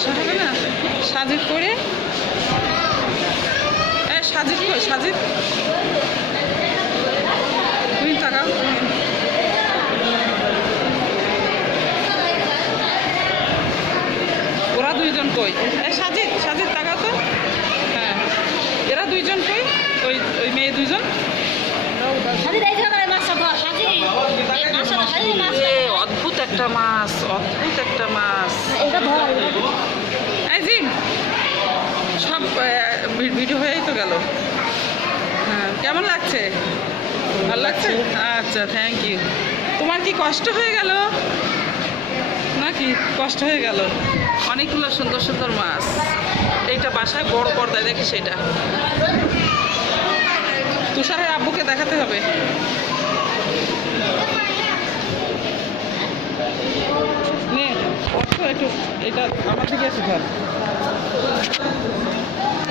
আসা হবে না সাজিদ করে। সাজিদ কই সাজিদ, তুমি তাকাও। ওরা দুইজন কই? সাজিদ সাজিদ তাকাও তো। হ্যাঁ, এরা দুইজন কই? ওই ওই মেয়ে দুইজন। অদ্ভুত একটা মাছ, অদ্ভুত একটা মাছ। এই জি সব ভিডিও হয়েই তো গেল। হ্যাঁ, কেমন লাগছে? ভালো লাগছে? আচ্ছা, থ্যাংক ইউ। তোমার কি কষ্ট হয়ে গেল নাকি? কষ্ট হয়ে গেল। অনেকগুলো সুন্দর সুন্দর মাছ। এইটা বাসায় বড় পর্দায় দেখি, সেটা তুষারের আব্বুকে দেখাতে হবে। নে একটু, এটা আমার দিকে আছে ধর।